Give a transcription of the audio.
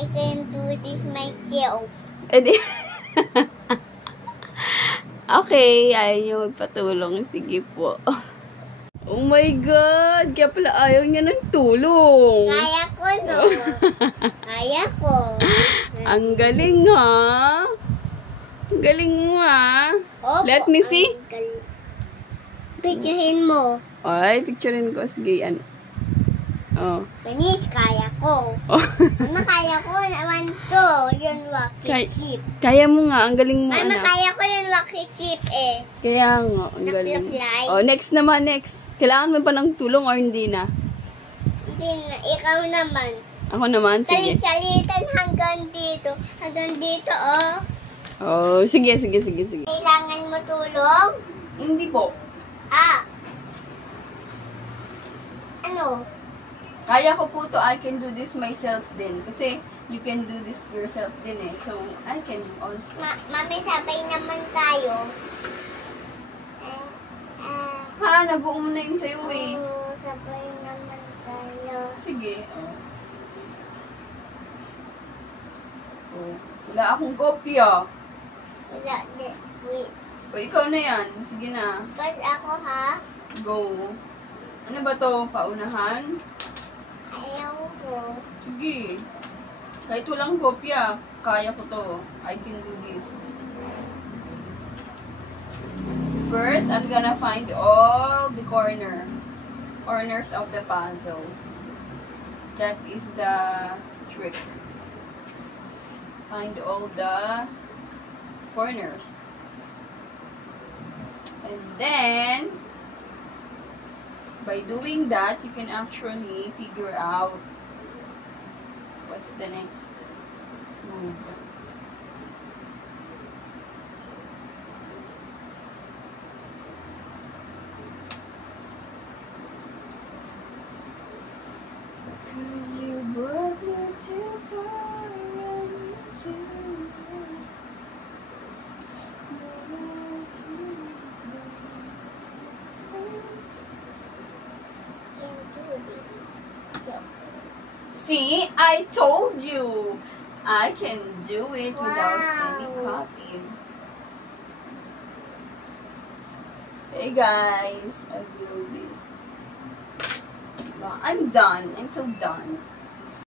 I can do this myself. Edi. Okay, ayaw niyo magpatulong. Sige po. Oh my God! Kaya pala ayaw niya ng tulong. Kaya ko, no? Kaya ko. Ang galing, ha? Ang galing mo, ha? Opo, Let me see. Picturein mo. Ay, picturein ko. Sige, ano? Oh. Panis, kaya ko. Oh. Mama, kaya ko naman to. Yun, rocket ship. Kaya mo nga. Ang galing mo, Mama, anak. kaya ko yung rocket ship, eh. Kaya nga. Ang galing. Nag-fly. Oh, next naman, next. Kailangan mo pa ng tulong or hindi na? Hindi na. Ikaw naman. Ako naman, sige. Salit-salitan hanggang dito. Hanggang dito, oh. Oh, sige. Kailangan mo tulong? Hindi po. Ah. Ano? Kaya ko po to. I can do this myself din. Kasi, you can do this yourself din eh. So, I can also. Mami, sabay naman tayo. Ha, nabuo mo na yun sa'yo eh. Oo, sabay naman tayo. Sige, oh. Oh. Wala akong kopya. Wala, wait. O, ikaw na yan. Sige na. Bas ako, ha? Go. Ano ba to? Paunahan? Ayaw ko. Sige. Kahit walang kopya, kaya ko to. I can do this. First, I'm gonna find all the corners of the puzzle. That is the trick. Find all the corners. And then, by doing that, you can actually figure out what's the next move. Cause you brought me too far and you Can do this. So, see, I told you I can do it without any Wow. copies. Hey guys, I will this. I'm done. I'm so done.